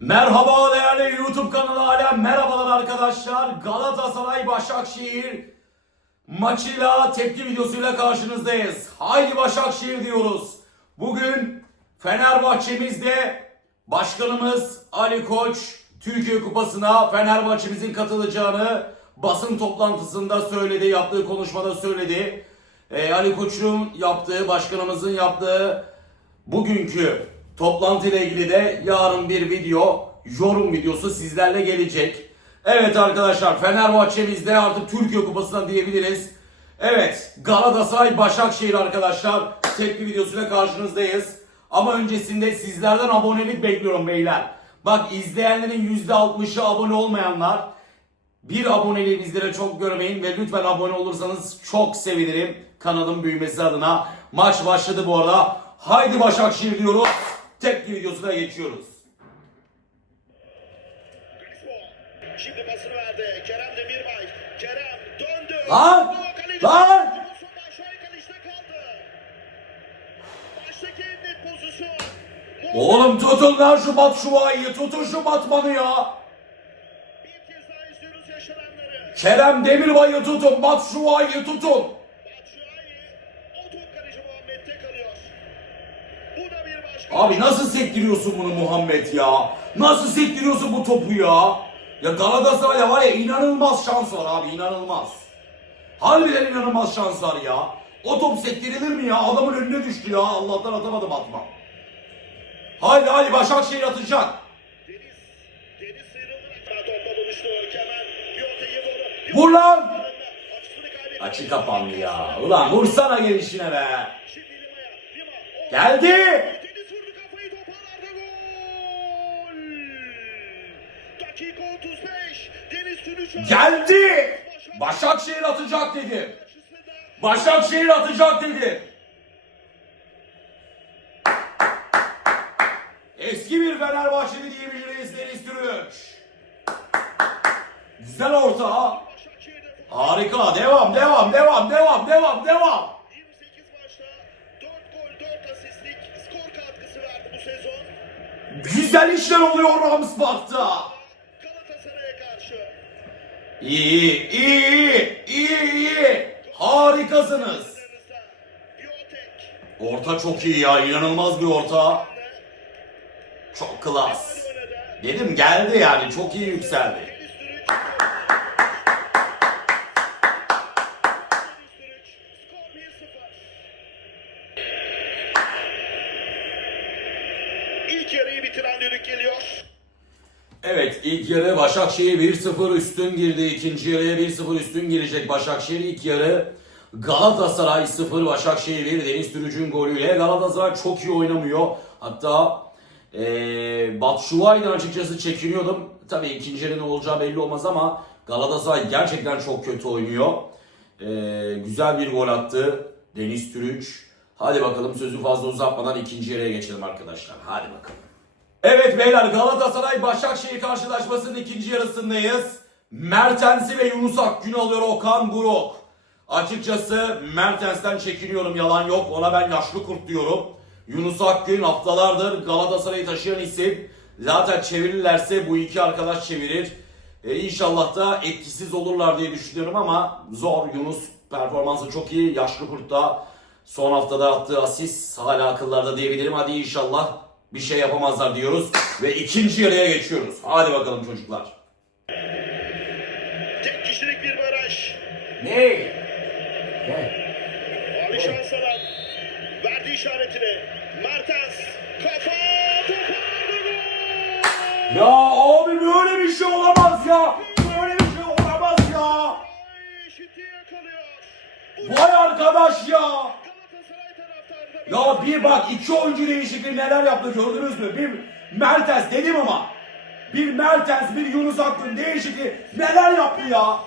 Merhaba değerli YouTube kanalı alem. Merhabalar arkadaşlar. Galatasaray Başakşehir maçıyla tepki videosuyla karşınızdayız. Haydi Başakşehir diyoruz. Bugün Fenerbahçe'mizde başkanımız Ali Koç Türkiye Kupası'na Fenerbahçe'mizin katılacağını basın toplantısında söyledi, yaptığı konuşmada söyledi. Ee, Ali Koç'un yaptığı, başkanımızın yaptığı bugünkü toplantı ile ilgili de yarın bir video, yorum videosu sizlerle gelecek. Evet arkadaşlar Fenerbahçe'mizde artık Türkiye Kupası'na diyebiliriz. Evet Galatasaray Başakşehir arkadaşlar tepki videosuyla karşınızdayız. Ama öncesinde sizlerden abonelik bekliyorum beyler. Bak izleyenlerin %60'ı abone olmayanlar. Bir aboneliği bizlere çok görmeyin ve lütfen abone olursanız çok sevinirim kanalın büyümesi adına. Maç başladı bu arada. Haydi Başakşehir diyoruz. Tepki videosuna geçiyoruz. Şimdi pasını verdi. Kerem Demirbay. Kerem döndü. Lan! Lan! Oğlum tutun lan şu Batshuayi'yi. Tutun şu Batman'ı ya. Bir kez daha izliyoruz yaşananları. Kerem Demirbay'ı tutun. Batshuayi'yi tutun. Batshuayi. O top kaleci Muhammed'de kalıyor. Bu da bir başka. Abi nasıl sektiriyorsun bunu Muhammed ya? Nasıl sektiriyorsun bu topu ya? Ya Galatasaray'da var ya inanılmaz şans var abi inanılmaz. Harbiden inanılmaz şans var ya. O top sektirilir mi ya? Adamın önüne düştü ya. Allah'tan atamadı Batman. Haydi haydi Başakşehir atacak. Vur lan! Açı kapandı ya. Ulan vursana gelişine be. Geldi. Dakika 35. Deniz Sürücü. Geldi. Başakşehir atacak dedim. Başakşehir atacak dedi. Eski bir Fenerbahçeli diyebiliriz Deniz Türüç. Güzel orta. Harika. Devam, devam, devam, devam, devam, devam. 28 maçta 4 gol 4 asistlik skor katkısı verdi bu sezon. Güzel işler oluyor Ramsbach'ta. İyi, iyi, iyi, iyi. Harikasınız. Orta çok iyi ya. inanılmaz bir orta. Çok klas. Dedim geldi yani. Çok iyi yükseldi. Deniz Sürücü. Deniz Sürücü. Skor 1-0. İlk yarıyı bitiren düdük geliyor. Evet ilk yarı Başakşehir 1-0 üstün girdi. İkinci yarıya 1-0 üstün girecek Başakşehir. ilk yarı Galatasaray 0 Başakşehir 1 Deniz Türücü'nün golüyle. Galatasaray çok iyi oynamıyor. Hatta ee, Batshuayi'den açıkçası çekiniyordum. Tabii ikinci yarı ne olacağı belli olmaz ama Galatasaray gerçekten çok kötü oynuyor. Ee, güzel bir gol attı Deniz Türüç. Hadi bakalım sözü fazla uzatmadan ikinci yarıya geçelim arkadaşlar. Hadi bakalım. Evet beyler Galatasaray Başakşehir karşılaşmasının ikinci yarısındayız. Mertens'i ve Yunus Akgün'ü alıyor Okan Buruk. Açıkçası Mertens'ten çekiniyorum yalan yok. Ona ben yaşlı kurt diyorum. Yunus Akgün haftalardır Galatasaray'ı taşıyan isim. Zaten çevirirlerse bu iki arkadaş çevirir. E, inşallah da etkisiz olurlar diye düşünüyorum ama zor. Yunus performansı çok iyi. Yaşlı kurt da son haftada attığı asist hala akıllarda diyebilirim. Hadi inşallah bir şey yapamazlar diyoruz. Ve ikinci yarıya geçiyoruz. Hadi bakalım çocuklar. Tek kişilik bir baraj. Ne? Ali Şansalan verdi işaretini. Mertens kafa toparladı gol. Ya abi böyle bir şey olamaz ya. Böyle bir şey olamaz ya. Vay arkadaş ya. Ya bir bak iki oyuncu değişikliği neler yaptı gördünüz mü? Bir Mertens dedim ama. Bir Mertens bir Yunus Akgün değişikliği neler yaptı ya?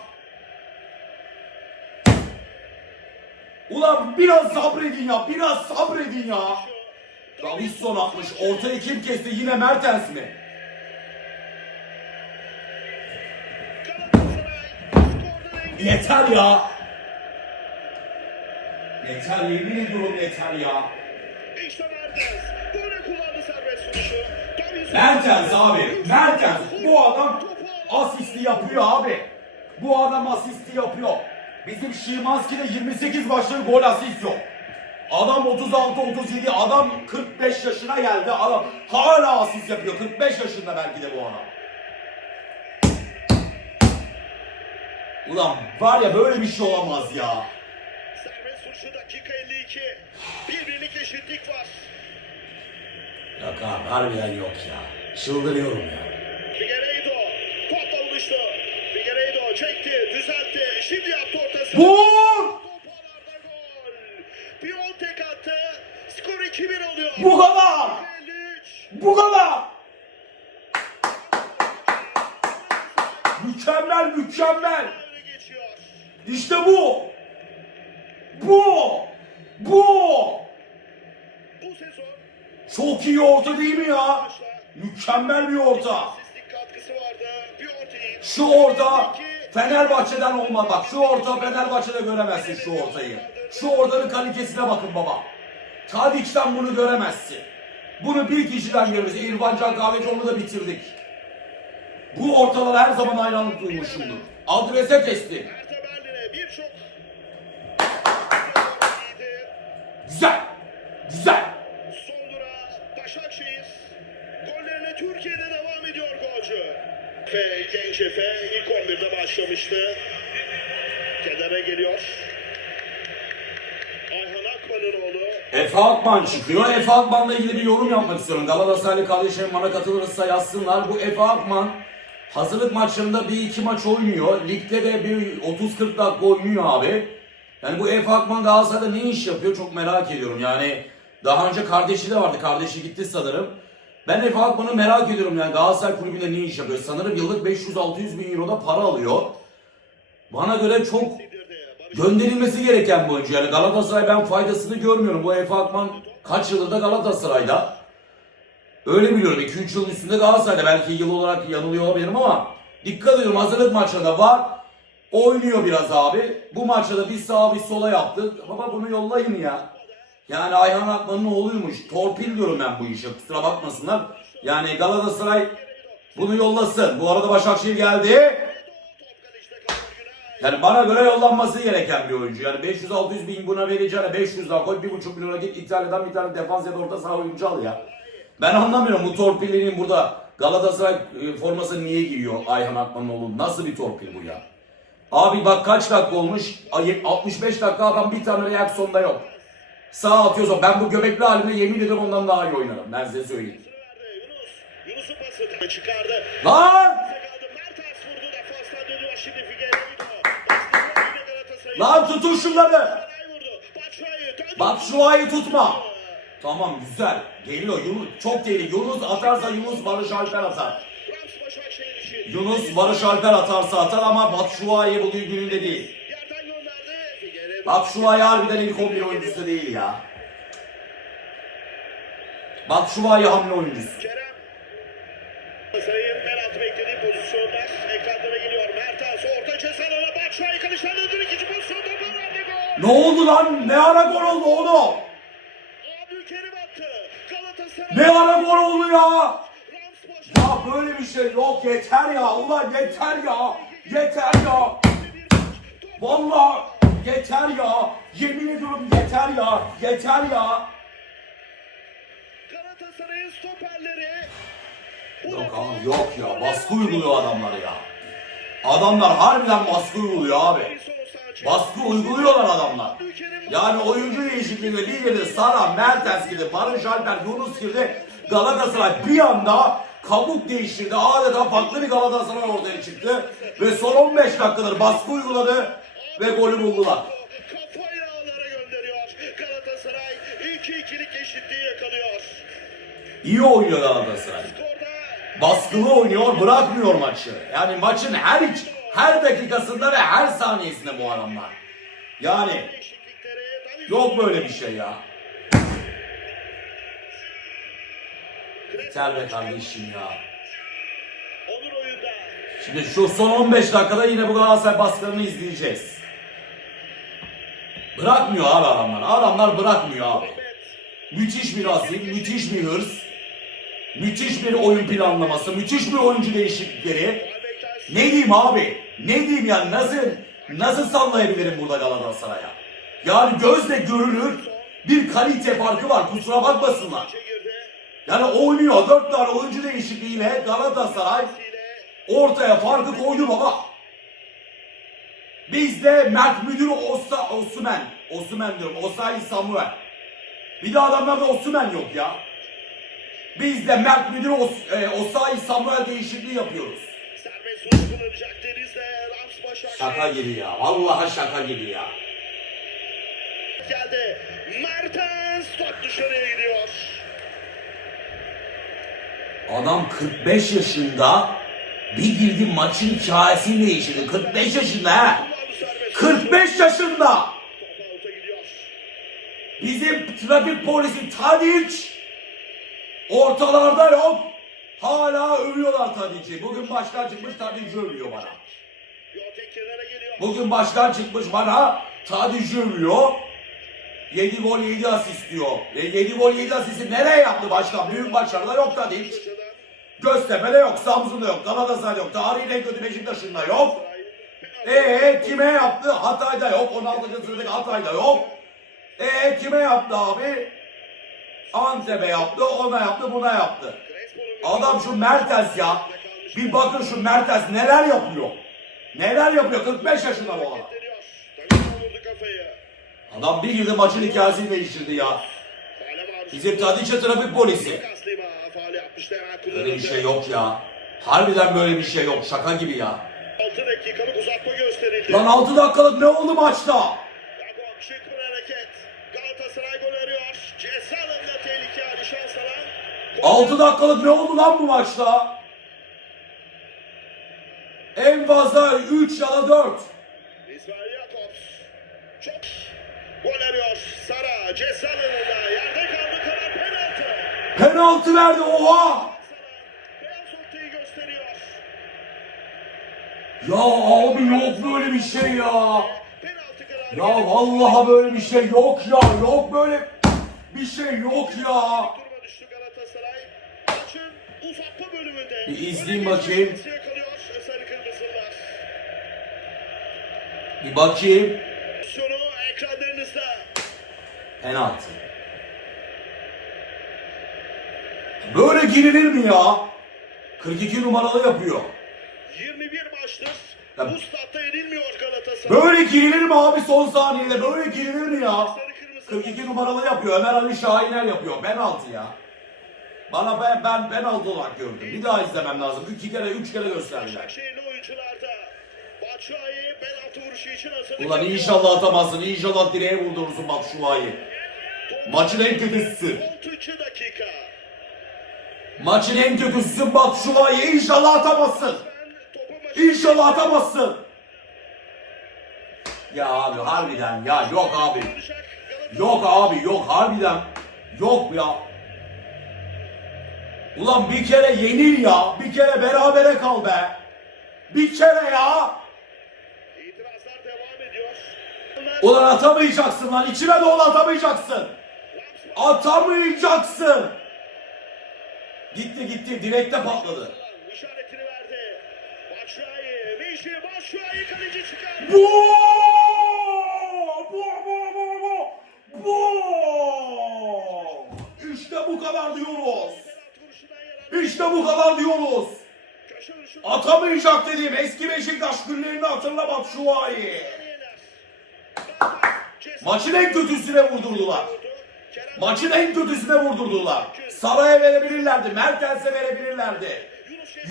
Ulan biraz sabredin ya biraz sabredin ya. Davinson atmış ortayı kim kesti yine Mertens mi? Yeter ya. Yeter yemin ediyorum yeter ya. İşte Mertens. Böyle kullandı serbest vuruşu. Mertens abi. Mertens. Bu adam asisti yapıyor abi. Bu adam asisti yapıyor. Bizim Şimanski'de 28 maçları gol asist yok. Adam 36-37, adam 45 yaşına geldi. Adam hala asist yapıyor. 45 yaşında belki de bu adam. Ulan var ya böyle bir şey olamaz ya. Vuruşu dakika 52. Bir birlik eşitlik var. Yok abi harbiden yok ya. Çıldırıyorum ya. Figueiredo topla buluştu. Figueiredo çekti, düzeltti. Şimdi yaptı ortası. Vur! Topalarda gol. Piontek attı. Skor 2-1 oluyor. Bu kadar! 53. Bu kadar! Mükemmel mükemmel! İşte bu! Bu! Bu! Bu sezon Çok iyi orta değil mi ya? Mükemmel bir orta. Şu orta Fenerbahçe'den olmaz. Bak şu orta Fenerbahçe'de göremezsin şu ortayı. Şu ortanın kalitesine bakın baba. Tadiç'ten bunu göremezsin. Bunu bir kişiden görürüz. İrfan Can Kahvecioğlu'nu da bitirdik. Bu ortalar her zaman hayranlık duymuşumdur. Adrese teslim. Güzel. Güzel. Son durağı Başakşehir. Gollerine Türkiye'de devam ediyor golcü. Ve genç Efe ilk 11'de başlamıştı. Kenara geliyor. Ayhan Akman'ın oğlu. Efe Akman çıkıyor. Efe Akman'la ilgili bir yorum yapmak istiyorum. Galatasaraylı kardeşlerim bana katılırsa yazsınlar. Bu Efe Akman hazırlık maçlarında bir iki maç oynuyor. Ligde de bir 30-40 dakika oynuyor abi. Yani bu Efe Akman Galatasaray'da ne iş yapıyor çok merak ediyorum. Yani daha önce kardeşi de vardı. Kardeşi gitti sanırım. Ben Efe Akman'ı merak ediyorum yani Galatasaray kulübünde ne iş yapıyor. Sanırım yıllık 500-600 bin euro da para alıyor. Bana göre çok gönderilmesi gereken bu oyuncu. Yani Galatasaray ben faydasını görmüyorum. Bu Efe Akman kaç yıldır da Galatasaray'da. Öyle biliyorum. 2-3 yılın üstünde Galatasaray'da. Belki yıl olarak yanılıyor olabilirim ama dikkat ediyorum hazırlık maçlarında var. Oynuyor biraz abi. Bu maçta da bir sağa bir sola yaptı. Baba bunu yollayın ya. Yani Ayhan Akman'ın oğluymuş. Torpil diyorum ben bu işe. Kusura bakmasınlar. Yani Galatasaray bunu yollasın. Bu arada Başakşehir geldi. Yani bana göre yollanması gereken bir oyuncu. Yani 500-600 bin buna vereceğine 500 daha koy 1,5 milyona git İtalya'dan bir tane defans ya da orta saha oyuncu al ya. Ben anlamıyorum bu torpilinin burada Galatasaray e, formasını niye giyiyor Ayhan Akmanoğlu? Nasıl bir torpil bu ya? Abi bak kaç dakika olmuş? Ay, 65 dakika adam bir tane reaksiyonda yok. Sağ atıyorsa ben bu göbekli halimle yemin ediyorum ondan daha iyi oynarım. Ben size söyleyeyim. Lan! Lan tutun şunları! Bak şu ayı tutma. Tamam güzel. Geliyor Yunus. Çok tehlikeli. Yunus atarsa Yunus Barış Alper atar. Yunus Barış Alper atarsa atar ama Batshuayi bugün gününde değil. Batshuayi harbiden ilk 11 oyuncusu değil ya. Batshuayi hamle oyuncusu. Sayın Berat beklediği pozisyonlar ekranlara geliyor. Mertens orta ceza alana Batshuayi kalıştan döndü. İkinci pozisyon topu verdi gol. Ne oldu lan? Ne ara gol oldu oğlum? Abdülkerim attı. Galatasaray. Ne ara gol oldu ya? Ya böyle bir şey yok yeter ya. Ulan yeter ya. Yeter ya. Vallahi yeter ya. Yemin ediyorum yeter ya. Yeter ya. Galatasaray'ın stoperleri. Yok abi yok ya. Baskı uyguluyor adamlar ya. Adamlar harbiden baskı uyguluyor abi. Baskı uyguluyorlar adamlar. Yani oyuncu değişikliğinde lideri Sara, Mertens girdi, Barış Alper, Yunus girdi. Galatasaray bir anda kabuk değiştirdi. Adeta farklı bir Galatasaray ortaya çıktı. Ve son 15 dakikadır baskı uyguladı ve golü buldular. kafayla ağlara gönderiyor. Galatasaray 2-2'lik eşitliği yakalıyor. İyi oynuyor Galatasaray. Baskılı oynuyor, bırakmıyor maçı. Yani maçın her iç, her dakikasında ve her saniyesinde bu adamlar. Yani yok böyle bir şey ya. Yeter be kardeşim ya. Şimdi şu son 15 dakikada yine bu Galatasaray baskılarını izleyeceğiz. Bırakmıyor abi adamlar. Adamlar bırakmıyor abi. Müthiş bir azim, müthiş bir hırs. Müthiş bir oyun planlaması, müthiş bir oyuncu değişiklikleri. Ne diyeyim abi? Ne diyeyim ya? Nasıl nasıl sallayabilirim burada Galatasaray'a? Yani gözle görülür bir kalite farkı var. Kusura bakmasınlar. Yani oynuyor. Dört tane oyuncu değişikliğiyle Galatasaray ortaya farkı koydu baba. Bizde Mert Müdür Osa, Osman. Osman diyorum. Osay Samuel. Bir de adamlarda Osman yok ya. Biz de Mert Müdür Os, e, Osay Samuel değişikliği yapıyoruz. Şaka gibi ya. Vallahi şaka gibi ya. geldi. Mertens top dışarıya gidiyor. Adam 45 yaşında bir girdi maçın hikayesini değiştirdi. 45 yaşında ha. Kullandı serbest. 45 yaşında. Bizim trafik polisi Tadic ortalarda yok. Hala övüyorlar Tadic'i. Bugün başkan çıkmış Tadic övüyor bana. Bugün başkan çıkmış bana Tadic övüyor. 7 gol 7 asist diyor. E 7 gol 7 asisti nereye yaptı başkan? Büyük maçlarda yok Tadic. Göztepe'de yok, Samsun'da yok, Galatasaray'da yok, tarihin en kötü Beşiktaş'ında yok. penaltı. Ee kime yaptı? Hatay'da yok, 16. sıradaki Hatay'da yok. Ee kime yaptı abi? Antep'e yaptı, ona yaptı, buna yaptı. Adam şu Mertens ya. Bir bakın şu Mertens neler yapıyor. Neler yapıyor? 45 yaşında bu adam. Adam bir girdi maçın hikayesini değiştirdi ya. Bizim Tadiç'e trafik polisi. Faal yapmıştı hemen. Böyle bir şey yok ya. Harbiden böyle bir şey yok. Şaka gibi ya. 6 dakikalık uzatma gösterildi. Lan 6 dakikalık ne oldu maçta? Yakup şık bir hareket. Galatasaray gol arıyor. Cezalarında tehlike hali şans alan. 6 dakikalık ne oldu lan bu maçta? En fazla 3 ya da 4. İsmail Jakobs. Çok. Gol arıyor. Sara cezalarında yerde kaldı penaltı. Verdi oha. Ya abi yok böyle bir şey ya. Ya vallahi böyle bir şey yok ya. Yok böyle bir şey yok ya. Bir izleyeyim Öne bakayım. Bir bakayım. Penaltı. Böyle girilir mi ya? 42 numaralı yapıyor. 21 maçtır. Ya- Bu statta yenilmiyor Galatasaray. Böyle girilir mi abi son saniyede? Böyle girilir mi ya? Sarı kırmızı. 42 numaralı yapıyor. Ömer Ali Şahiner yapıyor. Penaltı ya. Bana ben, ben penaltı olarak gördüm. Bir daha izlemem lazım. İki kere, üç kere gösterdiler. Ulan inşallah atamazsın. İnşallah direğe vurdurursun Batshuayi. Maçın en kötüsü. 6. dakika. Maçın en kötüsü Batshuayi. İnşallah atamazsın. İnşallah atamazsın. Ya abi harbiden ya yok abi. Yok abi yok harbiden. Yok ya. Ulan bir kere yenil ya. Bir kere berabere kal be. Bir kere ya. Ulan atamayacaksın lan. İçime doğru atamayacaksın. Atamayacaksın. Gitti gitti. Direkte patladı. Bu! Bu bu bu bu. Bu! İşte bu kadar diyoruz. İşte bu kadar diyoruz. Atamayacak dediğim eski Beşiktaş günlerini hatırla Batshuayi. Maçın en kötüsüne vurdurdular. Maçın en kötüsüne vurdurdular. Saray'a verebilirlerdi, Mertens'e verebilirlerdi.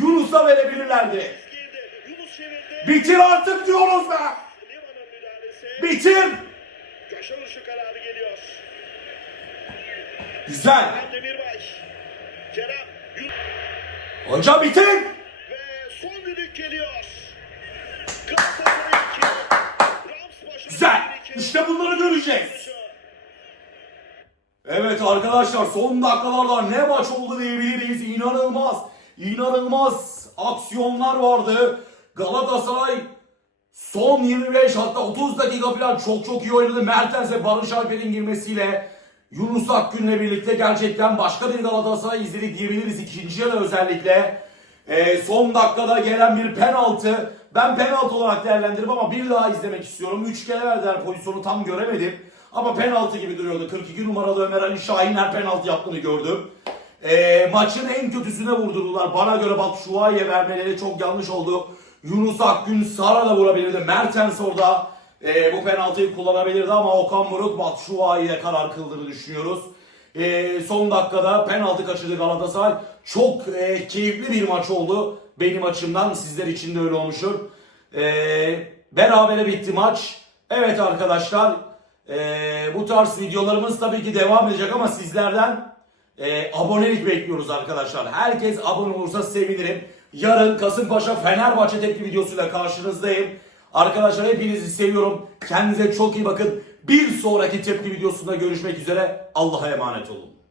Yunus'a verebilirlerdi. Bitir artık diyoruz be. Bitir. Güzel. Hoca bitir. Ve son düdük geliyor. Galatasaray 2. Rams başarılı Güzel. İşte bunları göreceğiz. Evet arkadaşlar son dakikalarda ne maç oldu diyebiliriz. İnanılmaz, inanılmaz aksiyonlar vardı. Galatasaray son 25 hatta 30 dakika falan çok çok iyi oynadı. Mertens ve Barış Alper'in girmesiyle Yunus Akgün'le birlikte gerçekten başka bir Galatasaray izledik diyebiliriz ikinci yarı özellikle. Ee, son dakikada gelen bir penaltı. Ben penaltı olarak değerlendiririm ama bir daha izlemek istiyorum. Üç kere verdiler pozisyonu tam göremedim. Ama penaltı gibi duruyordu. 42 numaralı Ömer Ali Şahinler penaltı yaptığını gördüm. Ee, maçın en kötüsüne vurdurdular. Bana göre Batshuayi'ye vermeleri çok yanlış oldu. Yunus Akgün Sara da vurabilirdi. Mertens orada e, bu penaltıyı kullanabilirdi ama Okan Buruk Batshuayi'ye karar kıldığını düşünüyoruz. E, son dakikada penaltı kaçırdı Galatasaray. Çok e, keyifli bir maç oldu. Benim açımdan sizler için de öyle olmuştur. E, berabere bitti maç. Evet arkadaşlar e, bu tarz videolarımız tabii ki devam edecek ama sizlerden e, abonelik bekliyoruz arkadaşlar. Herkes abone olursa sevinirim. Yarın Kasımpaşa Fenerbahçe tepki videosuyla karşınızdayım. Arkadaşlar hepinizi seviyorum. Kendinize çok iyi bakın. Bir sonraki tepki videosunda görüşmek üzere. Allah'a emanet olun.